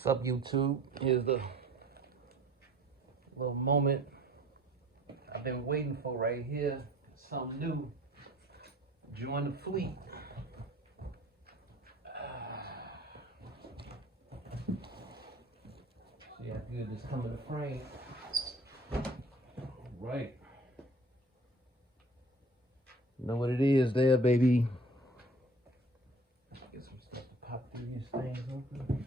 Sup YouTube, here's the little moment I've been waiting for right here. Something new. Join the fleet. See how good this come in the frame. Right. You know what it is there, baby. Get some stuff to pop through these things open.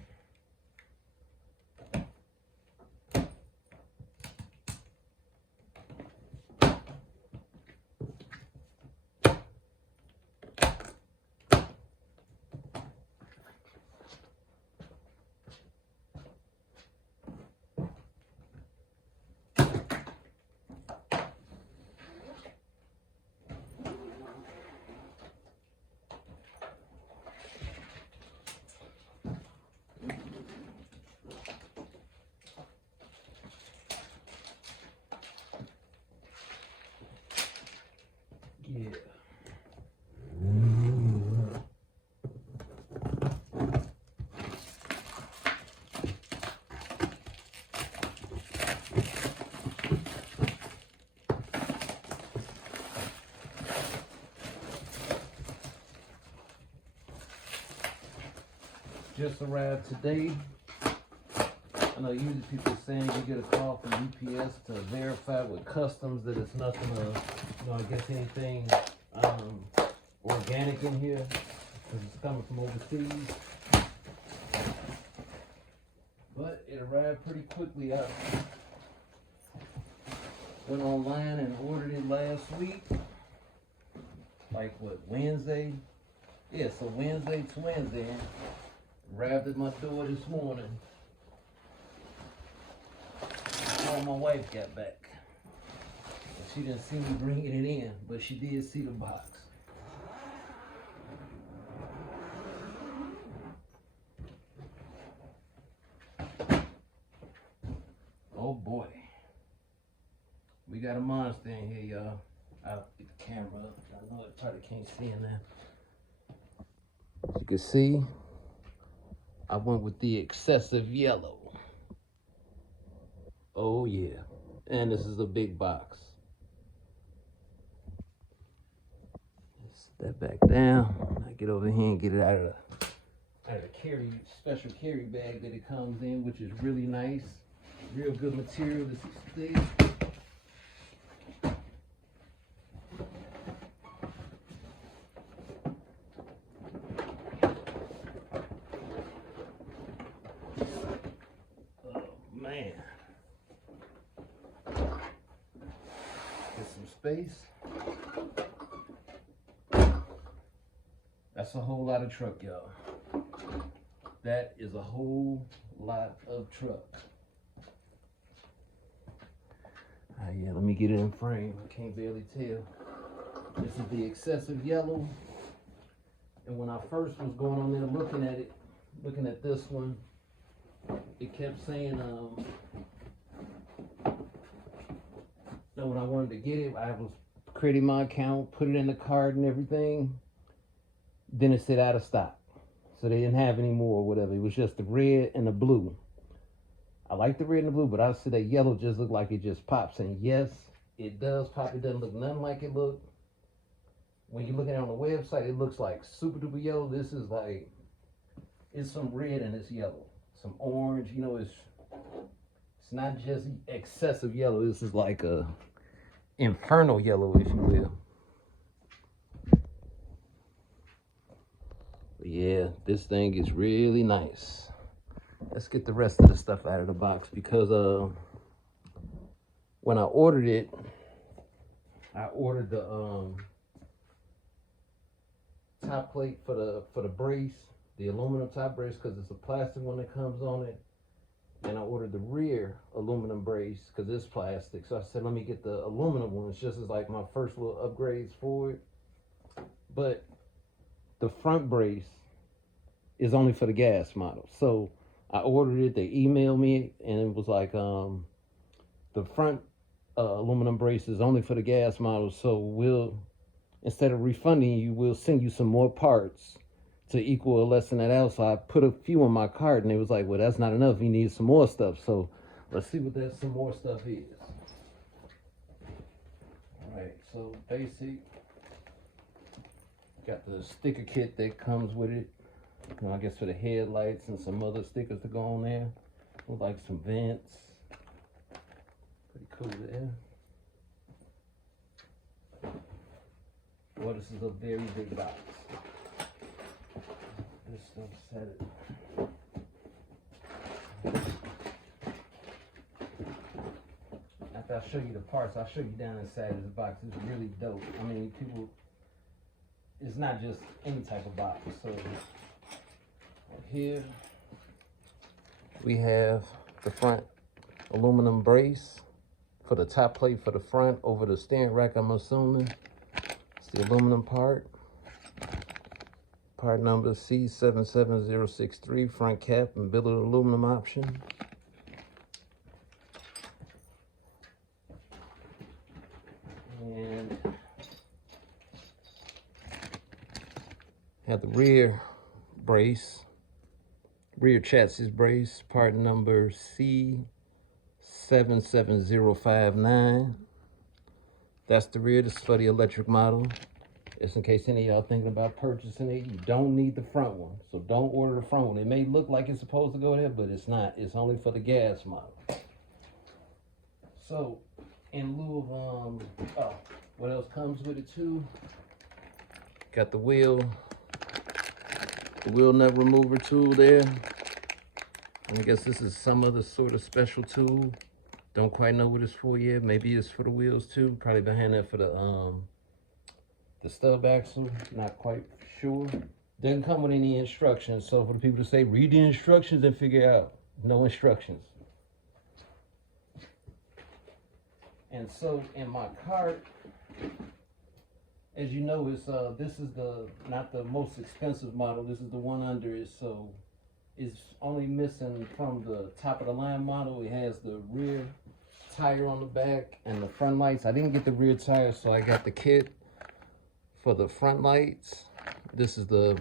Yeah. Just arrived today. I know usually people are saying you get a call from UPS to verify with customs that it's nothing I guess anything organic in here because it's coming from overseas. But it arrived pretty quickly. I went online and ordered it last week. Like what, Wednesday? Yeah, so Wednesday to Wednesday. Arrived at my door this morning. Before my wife got back. She didn't see me bringing it in, but she did see the box. Oh boy. We got a monster in here, y'all. I'll get the camera up. I know it probably can't see in there. As you can see, I went with the excessive yellow. Oh yeah. And this is a big box. Step back down. I get over here and get it out of the special carry bag that it comes in, which is really nice. Real good material. This is thick. Man, get some space. That's a whole lot of truck, y'all. That is a whole lot of truck. Yeah, let me get it in frame. I can't barely tell. This is the excessive yellow. And when I first was going on there looking at this one, it kept saying, that when I wanted to get it, I was creating my account, put it in the card and everything. Then it said out of stock. So they didn't have any more or whatever. It was just the red and the blue. I like the red and the blue, but I said that yellow just looked like it just pops. And yes, it does pop. It doesn't look nothing like it looked. When you're looking at it on the website, it looks like super duper yellow. This is like, it's some red and it's yellow. Some orange, you know, it's not just excessive yellow. This is like a infernal yellow, if you will. But yeah, this thing is really nice. Let's get the rest of the stuff out of the box because when I ordered it, I ordered the top plate for the brace, the aluminum top brace, because it's a plastic one that comes on it. And I ordered the rear aluminum brace because it's plastic. So I said, let me get the aluminum ones just as like my first little upgrades for it. But the front brace is only for the gas model. So I ordered it, they emailed me, and it was like, the front aluminum brace is only for the gas model. So we'll, instead of refunding you, we'll send you some more parts to equal or less than that out. So I put a few in my cart, and it was like, well, that's not enough. You need some more stuff. So let's see what that some more stuff is. All right, so basic. Got the sticker kit that comes with it. You know, I guess for the headlights and some other stickers to go on there. Look like some vents. Pretty cool there. Well, this is a very big box. This stuff set it. After I show you the parts, I'll show you down inside this box. It's really dope. I mean, people, it's not just any type of box. So here we have the front aluminum brace for the top plate for the front over the steering rack, I'm assuming. It's the aluminum part. Part number C77063, front cap and billet aluminum option. And have the rear brace, rear chassis brace, part number C77059. That's the rear. This is for the electric model. Just in case any of y'all thinking about purchasing it, you don't need the front one. So don't order the front one. It may look like it's supposed to go there, but it's not. It's only for the gas model. So in lieu of, what else comes with it too? Got the wheel nut remover tool there. And I guess this is some other sort of special tool. Don't quite know what it's for yet. Maybe it's for the wheels too. Probably behind that for the stub axle. Not quite sure. Doesn't come with any instructions. So for the people to say, read the instructions and figure out. No instructions. And so in my cart, as you know, it's this is not the most expensive model. This is the one under it. So it's only missing from the top of the line model. It has the rear tire on the back and the front lights. I didn't get the rear tire, so I got the kit for the front lights. This is the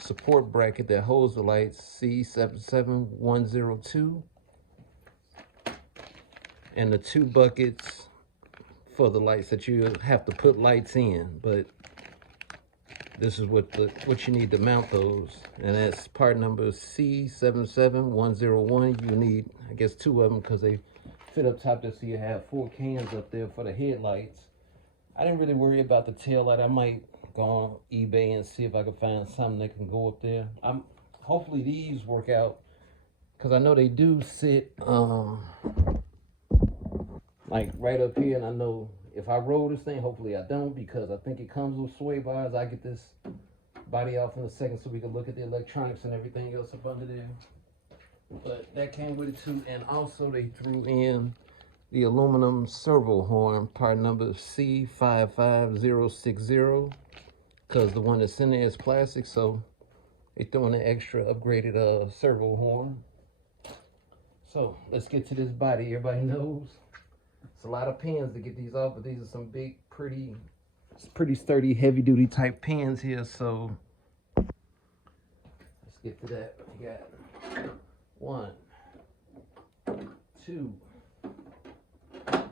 support bracket that holds the lights, C77102. And the 2 buckets for the lights that you have to put lights in, but this is what you need to mount those. And that's part number C77101. You need, I guess, 2 of them because they fit up top there, so you have 4 cans up there for the headlights. I didn't really worry about the tail light. I might go on eBay and see if I can find something that can go up there. Hopefully these work out, because I know they do sit like right up here, and I know if I roll this thing, hopefully I don't, because I think it comes with sway bars. I get this body off in a second so we can look at the electronics and everything else up under there. But that came with it too. And also they threw in the aluminum servo horn, part number C55060, because the one that's in there is plastic, so they threw in an extra upgraded servo horn. So let's get to this body. Everybody knows it's a lot of pins to get these off, but these are some big, pretty sturdy, heavy-duty type pins here. So let's get to that. We got 1, 2,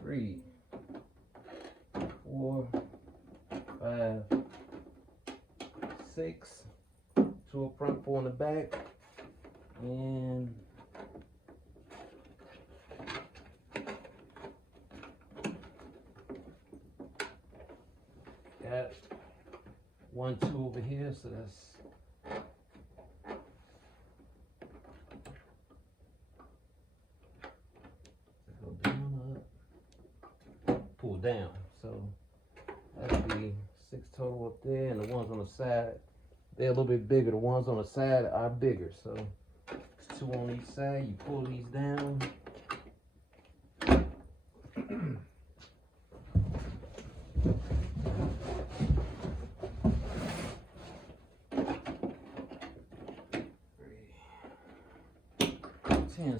3, 4, 5, 6. 2 up front, 4 in the back, and got 1, 2 over here, so that's go down, up, pull down. So that'll be 6 total up there, and the ones on the side, they're a little bit bigger. The ones on the side are bigger, so it's 2 on each side. You pull these down.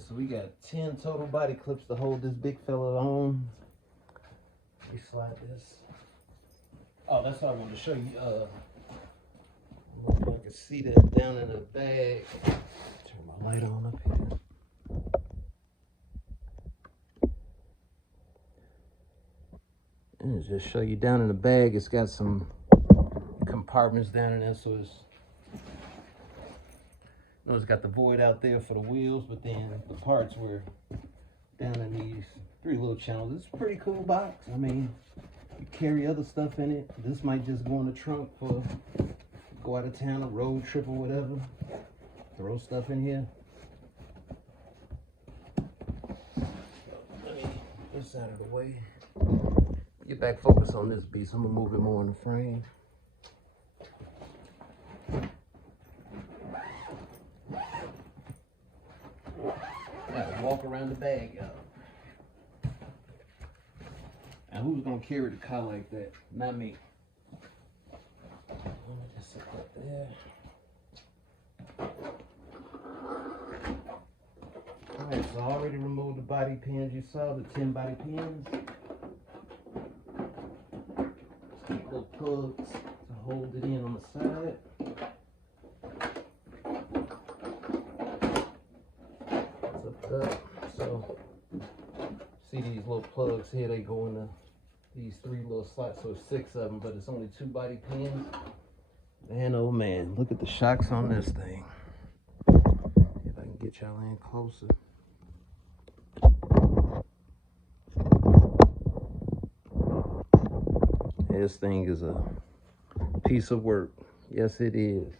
So we got 10 total body clips to hold this big fella on. Let me slide this. Oh, that's what I wanted to show you. I don't know if I can can see that down in the bag. Turn my light on up here. And just show you down in the bag, it's got some compartments down in there, so it's, you know, it's got the void out there for the wheels, but then the parts were down in these 3 little channels. It's a pretty cool box. I mean, you carry other stuff in it. This might just go in the trunk for go out of town, a road trip or whatever. Throw stuff in here. Let me get this out of the way. Get back focused on this piece. I'm gonna move it more in the frame. Gotta walk around the bag, y'all. And who's gonna carry the car like that? Not me. Let me just set that there. Alright, so I already removed the body pins. You saw the 10 body pins. Little plugs to hold it in on the side. That's up top. So see these little plugs here, they go into these 3 little slots, so it's 6 of them, but it's only 2 body pins. Man, oh man, look at the shocks on this thing. If I can get y'all in closer. This thing is a piece of work. Yes, it is.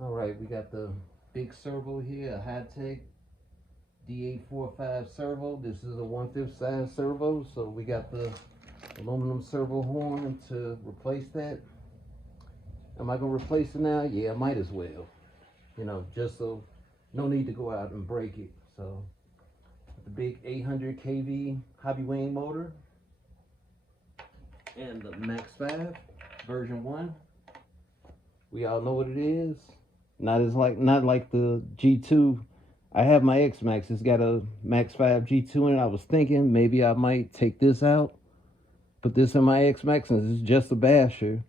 All right, we got the big servo here, a high-tech D845 servo. This is a 1/5 size servo, so we got the aluminum servo horn to replace that. Am I gonna replace it now? Yeah, I might as well. You know, just so no need to go out and break it. So the big 800 kV hobby wing motor. And the Max 5 version 1. We all know what it is. Not like the G2. I have my X Max. It's got a Max 5 G2 in it. I was thinking maybe I might take this out, put this in my X Max, and it's just a basher.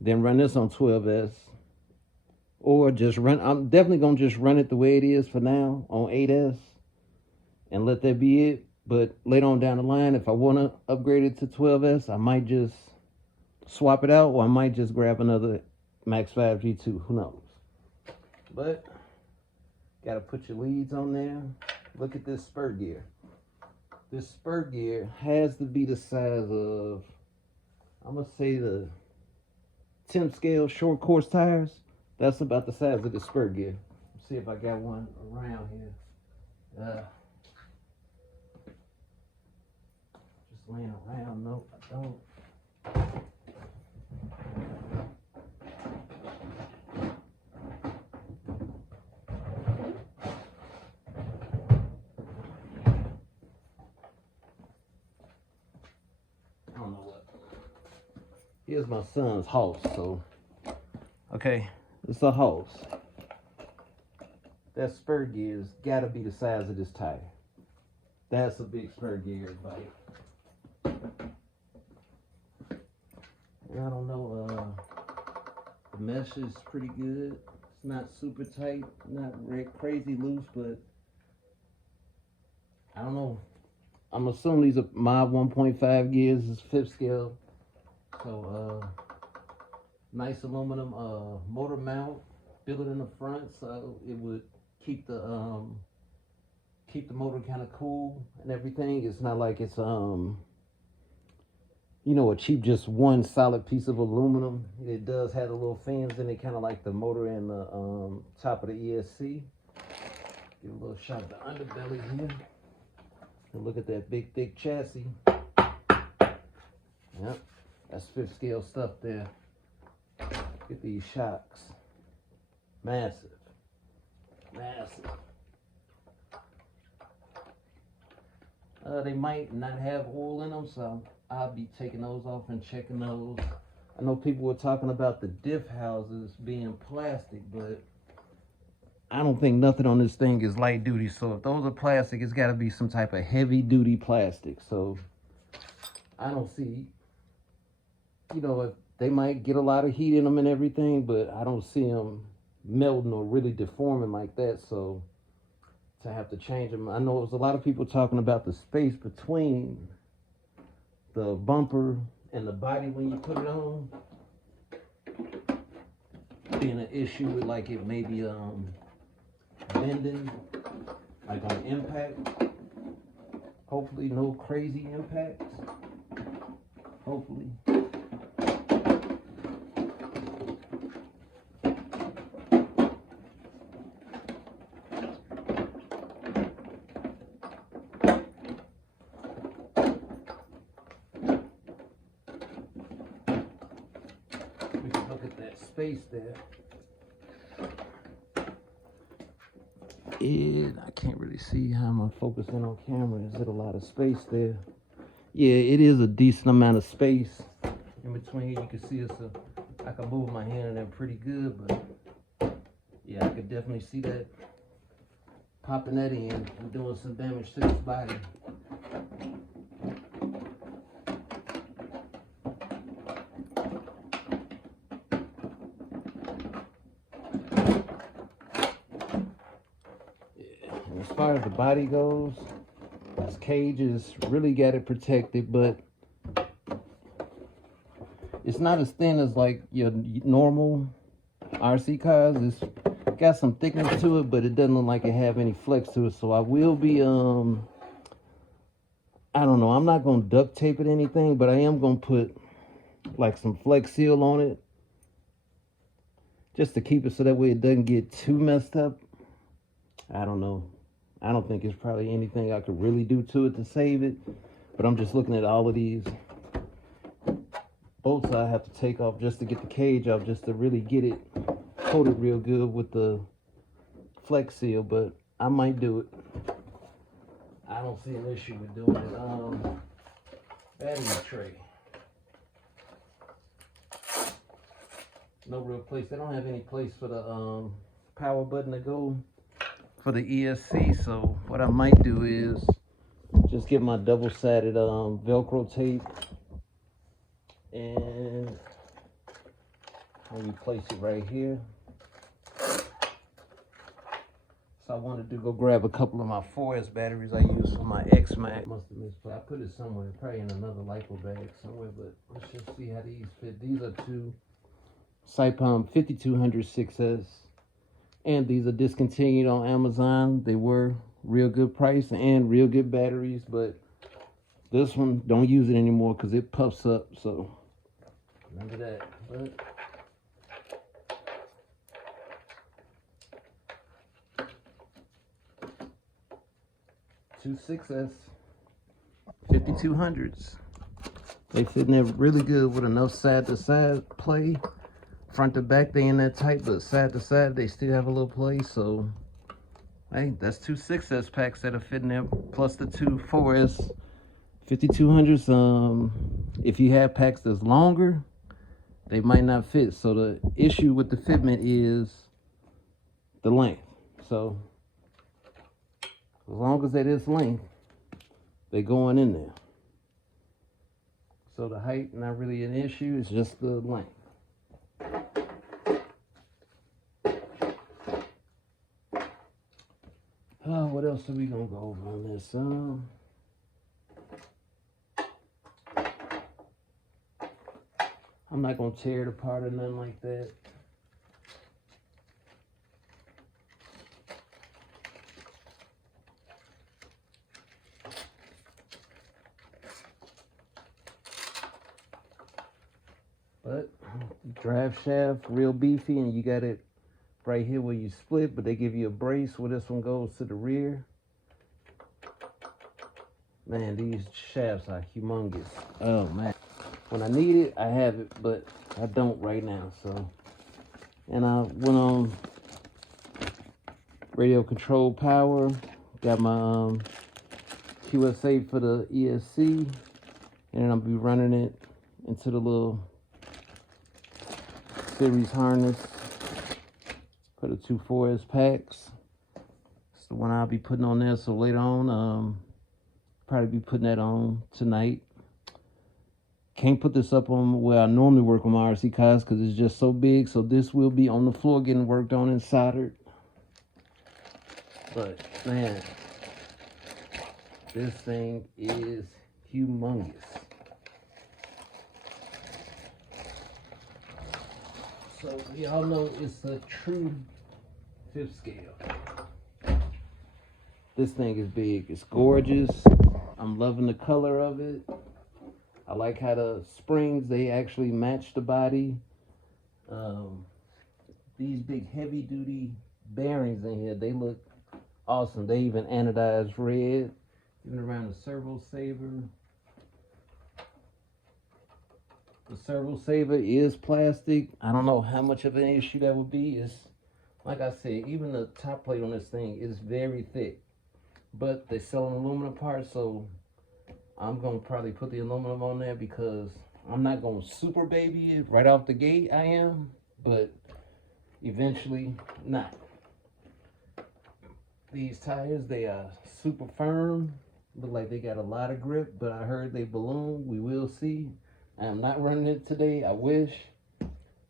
Then run this on 12S, or just run. I'm definitely gonna just run it the way it is for now on 8S, and let that be it. But later on down the line, if I want to upgrade it to 12S, I might just swap it out, or I might just grab another Max 5 G2. Who knows? But got to put your leads on there. Look at this spur gear. This spur gear has to be the size of, I'm going to say the 10 scale short course tires. That's about the size of the spur gear. Let's see if I got one around here. Laying around. Nope, I don't. I don't know what. Here's my son's house. So, okay, it's a house. That spur gear's got to be the size of this tire. That's a big spur gear, everybody. I don't know, the mesh is pretty good. It's not super tight, not crazy loose, but I don't know. I'm assuming these are my 1.5 gears, is 5th scale. So, nice aluminum motor mount, built it in the front, so it would keep the motor kind of cool and everything. It's not like it's you know, a cheap just one solid piece of aluminum. It does have the little fans in it, kind of like the motor and the top of the ESC. Give a little shot of the underbelly here. And look at that big thick chassis. Yep, that's 5th scale stuff there. Get these shocks. Massive. Massive. They might not have oil in them, so I'll be taking those off and checking those. I know people were talking about the diff houses being plastic, but I don't think nothing on this thing is light duty. So if those are plastic, it's got to be some type of heavy duty plastic. So I don't see, you know, if They might get a lot of heat in them and everything, but I don't see them melting or really deforming like that. So to have to change them, I know it was a lot of people talking about the space between the bumper and the body when you put it on being an issue with like it maybe bending like on impact. Hopefully no crazy impacts. Hopefully. We can look at that space there. I can't really see how I'm focusing on camera. Is it a lot of space there? Yeah, it is a decent amount of space in between. You can see I can move my hand in there pretty good, but yeah, I could definitely see that popping that in and doing some damage to this body. And as far as the body goes, this cage is really got it protected, but it's not as thin as like your normal RC cars. It's got some thickness to it, but it doesn't look like it have any flex to it. So I will be I don't know, I'm not gonna duct tape it or anything, but I am gonna put like some flex seal on it just to keep it so that way it doesn't get too messed up. I don't know. I don't think it's probably anything I could really do to it to save it, but I'm just looking at all of these bolts I have to take off just to get the cage off, just to really get it coated real good with the flex seal, but I might do it. I don't see an issue with doing it. Battery tray. No real place. They don't have any place for the power button to go for the ESC, so what I might do is just get my double-sided Velcro tape and maybe place it right here. So I wanted to go grab a couple of my 4S batteries I use for my X-Max. Must have misplaced. I put it somewhere, probably in another lipo bag somewhere, but let's just see how these fit. These are two Saipem 5200 6S, and these are discontinued on Amazon. They were real good price and real good batteries, but this one, don't use it anymore because it puffs up, so remember that. But two 6S 5200s. They fit in there really good with enough side to side play. Front to back, they ain't that tight, but side to side, they still have a little play. So, hey, that's two 6S packs that are fitting there, plus the two 4S 5200s. If you have packs that's longer, they might not fit. So the issue with the fitment is the length. So as long as it is length, they're going in there. So the height, not really an issue, it's just the length. What else are we gonna go over on this? I'm not gonna tear it apart or nothing like that. But drive shaft, real beefy, and you got it right here where you split, but they give you a brace where this one goes to the rear. Man, these shafts are humongous. Oh man, when I need it, I have it, but I don't right now. So, and I went on radio control power, got my QSA for the ESC, and then I'll be running it into the little series harness for the two 4S packs. It's the one I'll be putting on there. So later on, probably be putting that on tonight. Can't put this up on where I normally work on my RC cars because it's just so big. So this will be on the floor getting worked on and soldered. But man, this thing is humongous. So y'all know it's a true 5th scale. This thing is big. It's gorgeous. I'm loving the color of it. I like how the springs, they actually match the body. These big heavy duty bearings in here, they look awesome. They even anodized red, even around the servo saver. The servo saver is plastic. I don't know how much of an issue that would be. It's like I said, even the top plate on this thing is very thick, but they sell an aluminum part, so I'm gonna probably put the aluminum on there because I'm not gonna super baby it right off the gate. I am, but eventually not. These tires, they are super firm. Look like they got a lot of grip, but I heard they balloon. We will see. I am not running it today. I wish.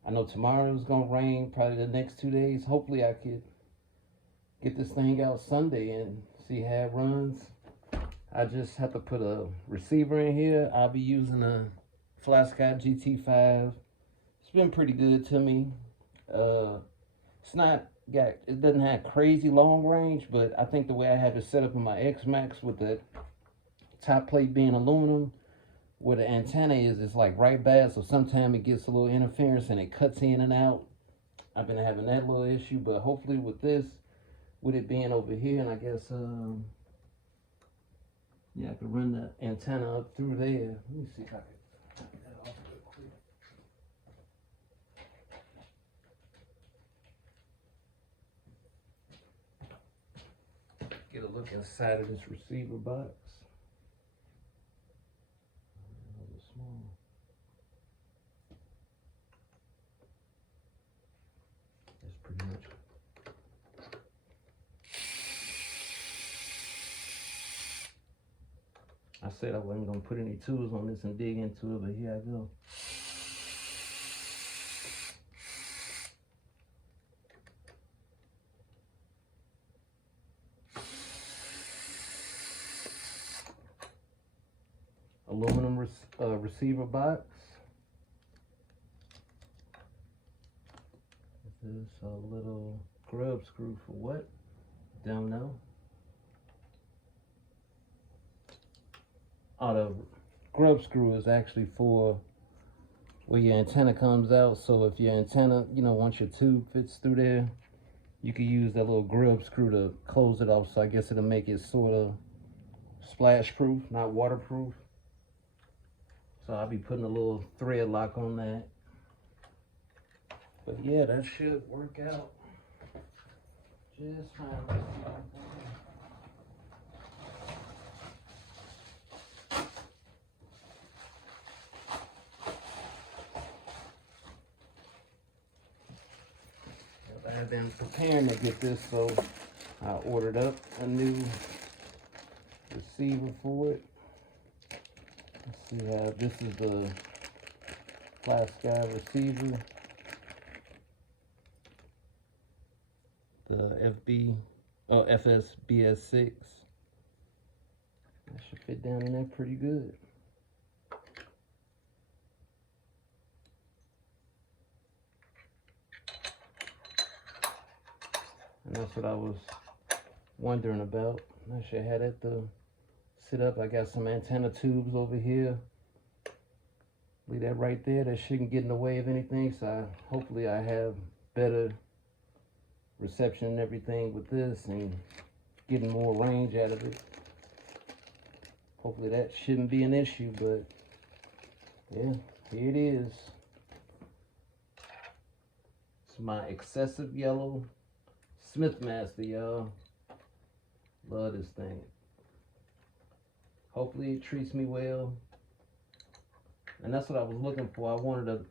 I know tomorrow is gonna rain, probably the next 2 days. Hopefully I could get this thing out Sunday and see how it runs. I just have to put a receiver in here. I'll be using a FlySky GT5. It's been pretty good to me. It doesn't have crazy long range, but I think the way I have it set up in my X-Max with the top plate being aluminum, where the antenna is, it's like right back, so sometimes it gets a little interference and it cuts in and out. I've been having that little issue, but hopefully with this, with it being over here, and I guess yeah, I could run the antenna up through there. Let me see if I can knock that off real quick. Get a look inside of this receiver box. Small. That's pretty much. I said I wasn't gonna put any tools on this and dig into it, but here I go. Aluminum receiver box. This is a little grub screw for what? Don't know. Oh, the grub screw is actually for where your antenna comes out. So if your antenna, once your tube fits through there, you can use that little grub screw to close it off. So I guess it'll make it sort of splash proof, not waterproof. So I'll be putting a little thread lock on that. But yeah, that should work out just fine. I've been preparing to get this, so I ordered up a new receiver for it. Let's see how this is the FlySky receiver. The FSBS6. That should fit down in there pretty good. And that's what I was wondering about. I should have that to sit up. I got some antenna tubes over here. Leave that right there. That shouldn't get in the way of anything. So hopefully I have better reception and everything with this and getting more range out of it. Hopefully that shouldn't be an issue, but yeah, here it is. It's my excessive yellow Smithmaster, y'all. Love this thing. Hopefully it treats me well. And that's what I was looking for. I wanted a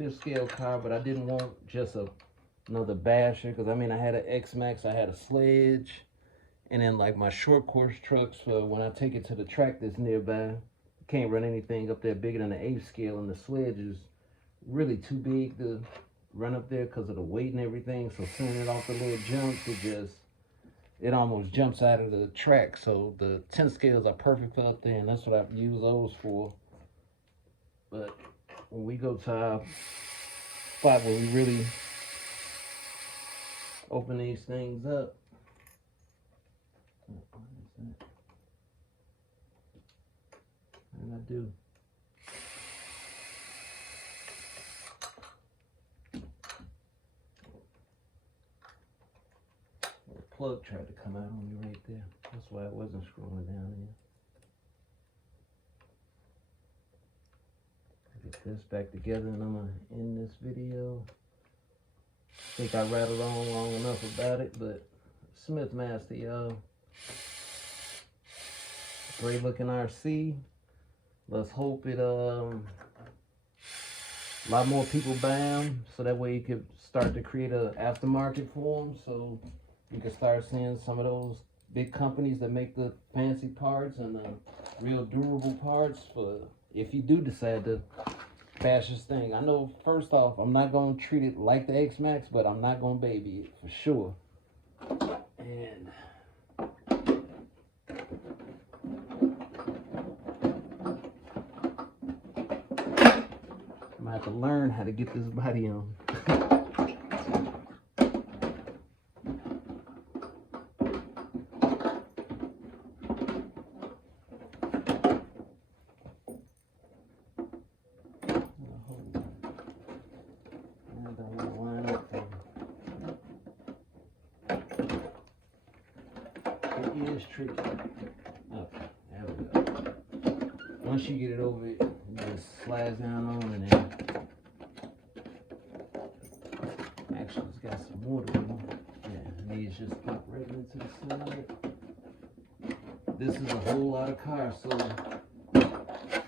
5th scale car, but I didn't want just another basher, because I mean I had an X-Max, I had a sledge, and then like my short course trucks for when I take it to the track that's nearby. Can't run anything up there bigger than an 8 scale, and the sledge is really too big to run up there because of the weight and everything. So sending it off the little jumps, it almost jumps out of the track. So the 10 scales are perfect for up there, and that's what I use those for. But when we go to our spot where we really open these things up, what did I do? The plug tried to come out on me right there. That's why it wasn't scrolling down here. Get this back together, and I'm gonna end this video. I think I rattled on long enough about it, but Smith Master, y'all. Great looking RC. Let's hope it a lot more people buy them, so that way you could start to create an aftermarket for them, so you can start seeing some of those big companies that make the fancy parts and the real durable parts for if you do decide to bash this thing. I know, first off, I'm not going to treat it like the X-Max, but I'm not going to baby it for sure. And I'm going to have to learn how to get this body on. It is tricky. Okay, there we go. Once you get it over it, it just slides down on, and then actually it's got some water in it. Yeah, these just pop right into the side. This is a whole lot of cars, so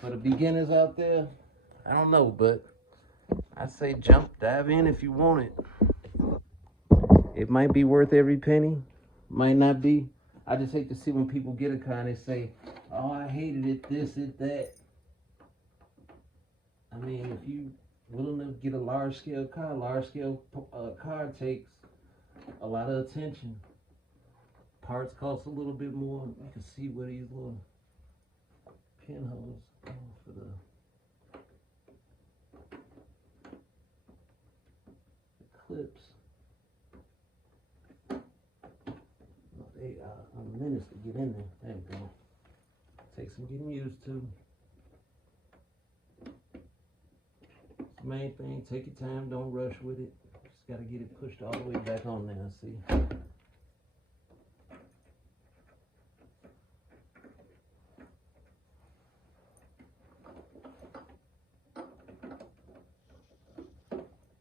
for the beginners out there, I don't know, but I say dive in if you want it. It might be worth every penny, might not be. I just hate to see when people get a car and they say, oh, I hated it, this, it, that. I mean, if you willing to get a large scale car takes a lot of attention. Parts cost a little bit more. You can see where these little pinholes are for the clips. They are a menace to get in there. There you go. Take some getting used to. It's the main thing, take your time, don't rush with it. Just gotta get it pushed all the way back on there, see?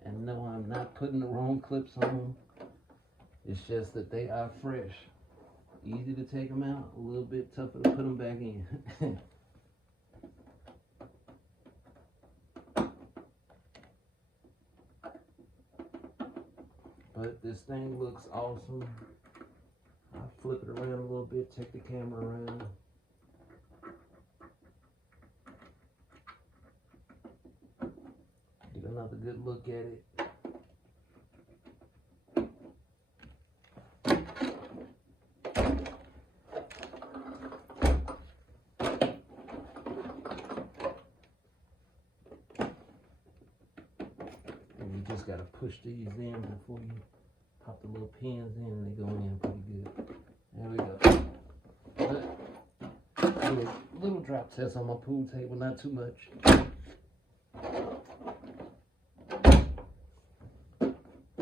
And no, I'm not putting the wrong clips on. It's just that they are fresh. Easy to take them out, a little bit tougher to put them back in. But this thing looks awesome. I'll flip it around a little bit, take the camera around. Get another good look at it. Just gotta push these in before you pop the little pins in, and they go in pretty good. There we go. But little drop test on my pool table, not too much.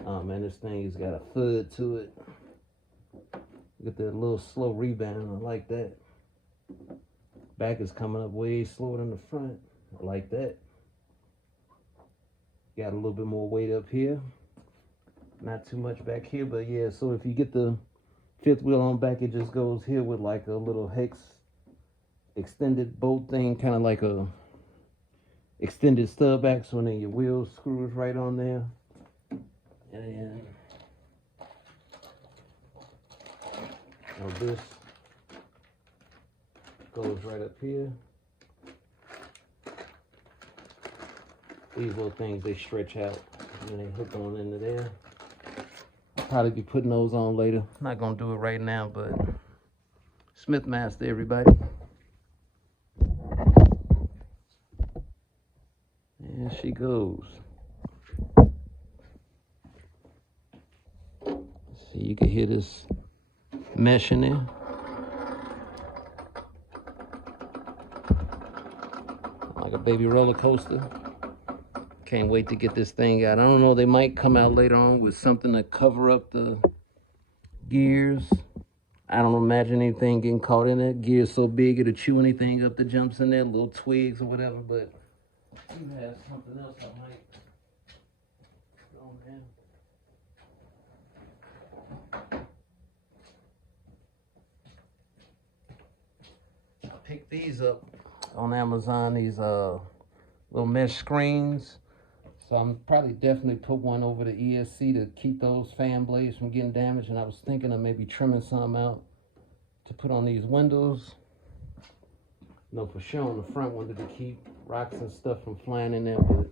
Oh man, this thing has got a thud to it. Get that little slow rebound, I like that. Back is coming up way slower than the front, I like that. Got a little bit more weight up here. Not too much back here, but yeah, so if you get the fifth wheel on back, it just goes here with like a little hex extended bolt thing, kind of like a extended stub axle, and then your wheel screws right on there. And this goes right up here. These little things, they stretch out and they hook on into there. I'll probably be putting those on later. I'm not gonna do it right now, but Smith Master, everybody. There she goes. See, you can hear this mesh in there. Like a baby roller coaster. Can't wait to get this thing out. I don't know, they might come out later on with something to cover up the gears. I don't imagine anything getting caught in it. Gears so big it'll chew anything up that jumps in there, little twigs or whatever, but you have something else I might go in. I picked these up on Amazon, these little mesh screens. So I'm probably definitely put one over the ESC to keep those fan blades from getting damaged. And I was thinking of maybe trimming some out to put on these windows. No, for sure on the front window to keep rocks and stuff from flying in there. But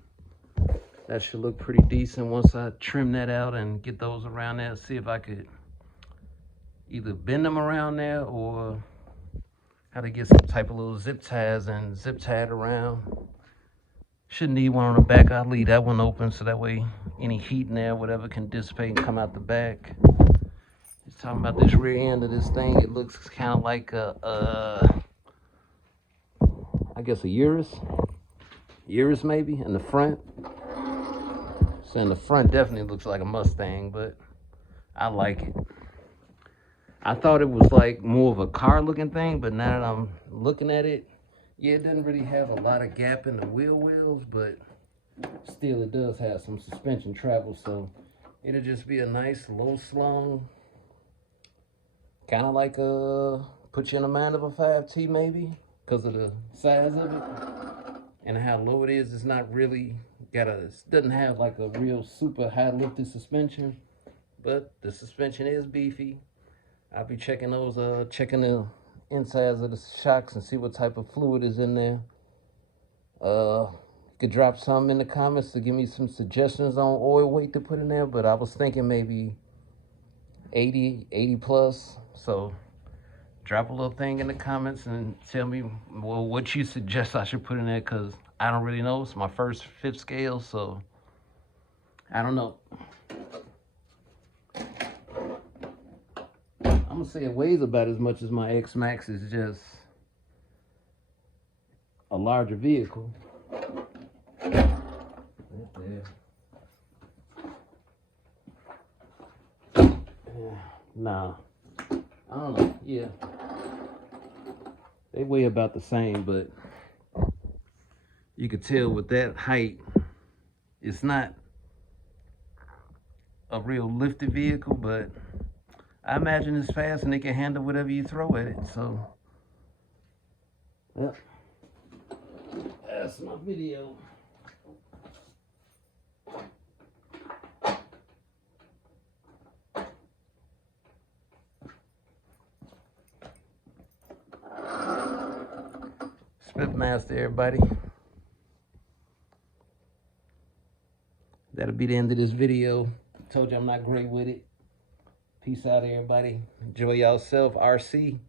that should look pretty decent once I trim that out and get those around there. See if I could either bend them around there or how to get some type of little zip ties and zip tie it around. Shouldn't need one on the back. I'll leave that one open so that way any heat in there, whatever, can dissipate and come out the back. Just talking about this rear end of this thing. It looks kind of like I guess a Urus maybe in the front. So in the front definitely looks like a Mustang, but I like it. I thought it was like more of a car looking thing, but now that I'm looking at it, yeah, it doesn't really have a lot of gap in the wheels, but still it does have some suspension travel, so it'll just be a nice low slung, kind of like put you in the mind of a 5T maybe, because of the size of it and how low it is. It's not really it doesn't have like a real super high lifted suspension, but the suspension is beefy. I'll be checking those, checking the insides of the shocks and see what type of fluid is in there. You could drop some in the comments to give me some suggestions on oil weight to put in there, but I was thinking maybe 80 plus. So drop a little thing in the comments and tell me, well, what you suggest I should put in there, because I don't really know. It's my first fifth scale, so I don't know. I'm gonna say it weighs about as much as my X-Max. Is just a larger vehicle. Right there. Yeah, nah, I don't know. Yeah, they weigh about the same, but you could tell with that height, it's not a real lifted vehicle, but I imagine it's fast and it can handle whatever you throw at it. So, yep, that's my video. Smith Master, everybody. That'll be the end of this video. Told you I'm not great with it. Peace out, everybody. Enjoy yourself. RC.